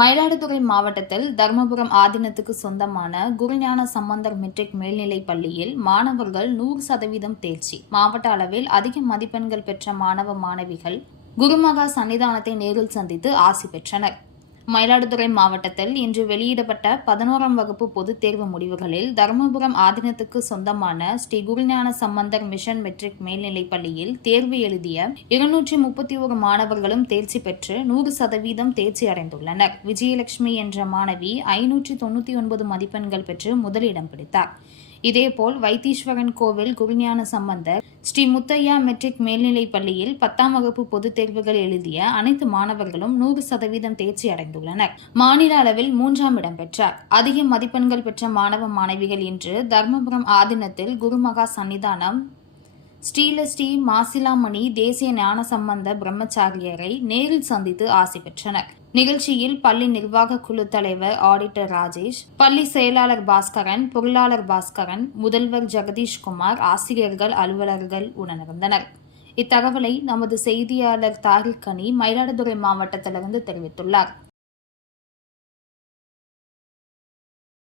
மயிலாடுதுறை மாவட்டத்தில் தர்மபுரம் ஆதீனத்துக்கு சொந்தமான குருஞான சம்பந்தர் மெட்ரிக் மேல்நிலைப் பள்ளியில் மாணவர்கள் நூறு சதவீதம் தேர்ச்சி. மாவட்ட அளவில் அதிக மதிப்பெண்கள் பெற்ற மாணவ மாணவிகள் குருமகா சன்னிதானத்தை நேரில் சந்தித்து ஆசி பெற்றனர். மயிலாடுதுறை மாவட்டத்தில் இன்று வெளியிடப்பட்ட பதினோராம் வகுப்பு பொதுத் தேர்வு முடிவுகளில் தருமபுரம் ஆதீனத்துக்கு சொந்தமான ஸ்ரீ குருஞான சம்பந்தர் மிஷன் மெட்ரிக் மேல்நிலைப் பள்ளியில் தேர்வு எழுதிய இருநூற்றி முப்பத்தி ஒரு மாணவர்களும் தேர்ச்சி பெற்று நூறு சதவீதம் தேர்ச்சி அடைந்துள்ளனர். விஜயலட்சுமி என்ற மாணவி ஐநூற்றி தொண்ணூற்றி ஒன்பது மதிப்பெண்கள் பெற்று முதலிடம் பிடித்தார். இதேபோல் வைத்தீஸ்வரன் கோவில் குருஞான சம்பந்தர் ஸ்ரீ முத்தையா மெட்ரிக் மேல்நிலைப் பள்ளியில் பத்தாம் வகுப்பு பொதுத் தேர்வுகள் எழுதிய அனைத்து மாணவர்களும் நூறு சதவீதம் தேர்ச்சி அடைந்துள்ளனர். மாநில அளவில் மூன்றாம் இடம் பெற்றார். அதிக மதிப்பெண்கள் பெற்ற மாணவ மாணவிகள் இன்று தர்மபுரம் ஆதீனத்தில் குருமகா சன்னிதானம் ஸ்ரீல ஸ்ரீ மாசிலாமணி தேசிய ஞான சம்பந்த பிரம்மச்சாரியரை நேரில் சந்தித்து ஆசி பெற்றனர். நிகழ்ச்சியில் பள்ளி நிர்வாக குழு தலைவர் ஆடிட்டர் ராஜேஷ் பள்ளி செயலாளர் பாஸ்கரன் பொருளாளர் பாஸ்கரன் முதல்வர் ஜெகதீஷ்குமார் ஆசிரியர்கள் அலுவலர்கள் உடனிருந்தனர். இத்தகவலை நமது செய்தியாளர் தாரிக் கனி மயிலாடுதுறை மாவட்டத்திலிருந்து தெரிவித்துள்ளார்.